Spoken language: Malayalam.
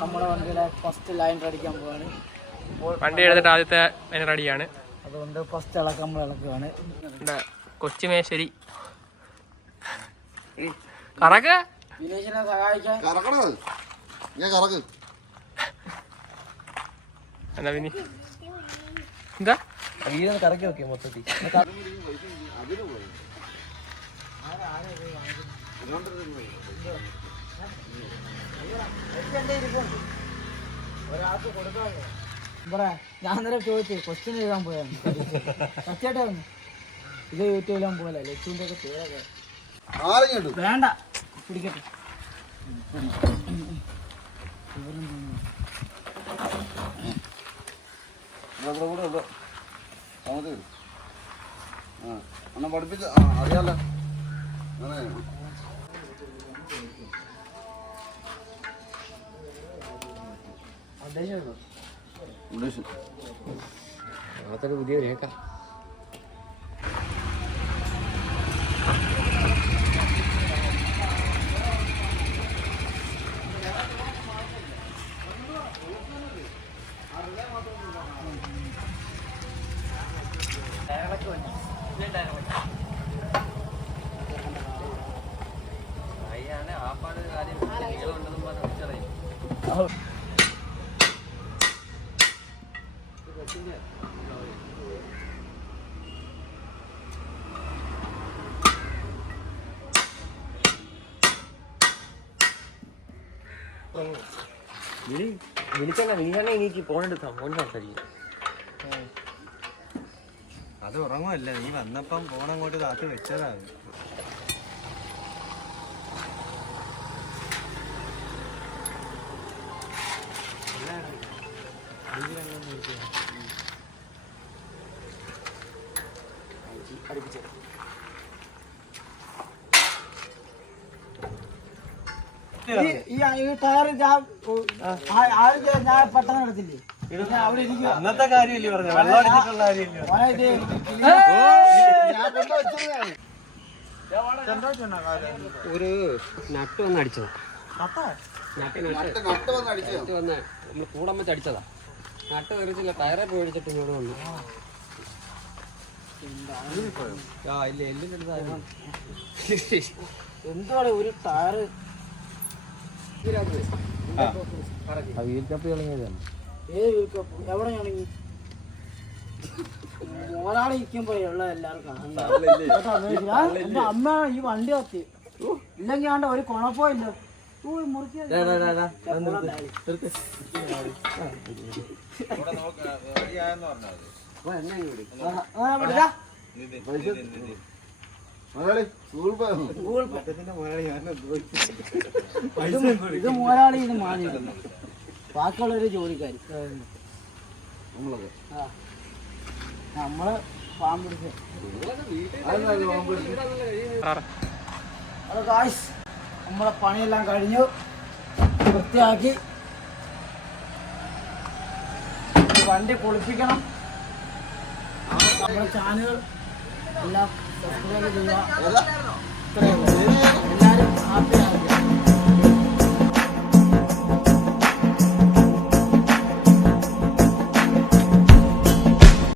നമ്മുടെ വണ്ടിയുടെ ഫസ്റ്റ് ലൈൻ അടിക്കാൻ പോവാണ്. വണ്ടി എടുത്തിട്ട് ആദ്യത്തെ ലൈൻ റെഡിയാണ്. അതുകൊണ്ട് ഫസ്റ്റ് ഇളക്കം നമ്മൾ ഇളക്കുകയാണ്. കൊച്ചുമേശ്വരി കറക്ക വിനേഷിനെ സഹായിക്കാൻ എന്താ പിന്നെ എന്താ കറക്കി വെക്കേ മൊത്തത്തിൽ. ഒരാൾക്ക് കൊടുക്കാൻ ഞാൻ അന്നേരം ചോദിച്ചു ക്വസ്റ്റ്യൻ എഴുതാൻ പോയാണ്. സത്യമായിട്ടായിരുന്നു ഇത് യൂട്യൂബിലാൻ പോലെ ലക്ഷ്മിന്റെ ഒക്കെ പേരൊക്കെ വേണ്ട പിടിക്കട്ടെ. പഠിപ്പിച്ച അറിയാലോ. പുതിയ രേഖ എനിക്ക് പോകേണ്ട സംഭവം സംസാരിക്കും. അത് ഉറങ്ങുമല്ല, നീ വന്നപ്പം ഫോൺ അങ്ങോട്ട് കാത്തു വെച്ചതാ. ഈ ടയർ ഞാൻ പെട്ടെന്ന് എടുത്തില്ലേ. അന്നത്തെ കാര്യമല്ലേ പറഞ്ഞു, വെള്ളം അടിച്ചിട്ടുള്ള കാര്യമില്ല. ഒരു നട്ട് വന്ന് അടിച്ചതാ. നട്ട് വന്ന് നമ്മള് കൂടം വെച്ച് അടിച്ചതാ. നട്ട് തെറിച്ചില്ല, ടയറെ പോയി അടിച്ചിട്ട് ഇങ്ങോട്ട് വന്നു. എന്താണ് ഒരു ടയറ് വീൽക്കപ്പ് കളഞ്ഞതാണ്. ഏത് വീൽക്കപ്പ് എവിടെ ആണെങ്കിൽ മോനാളെ ഇരിക്കുമ്പോഴുള്ള എല്ലാവർക്കും എന്റെ അമ്മ ഈ വണ്ടി കത്തി ഇല്ലെങ്കിൽ ആണ്ട ഒരു കുഴപ്പോ ഇല്ല. ഇത് മോലാളി ഇത് മാനിക്കുന്നു, ബാക്കിയുള്ളൊരു ജോലിക്കാരി. നമ്മള് പാമ്പ് പിടിച്ച് നമ്മളെ പണിയെല്ലാം കഴിഞ്ഞു, വൃത്തിയാക്കി. വണ്ടി കുളിപ്പിക്കണം. നമ്മുടെ ചാനലുകൾ എല്ലാം സബ്സ്ക്രൈബ് ചെയ്യുക. എല്ലാവരും ഹാപ്പിയാകുക.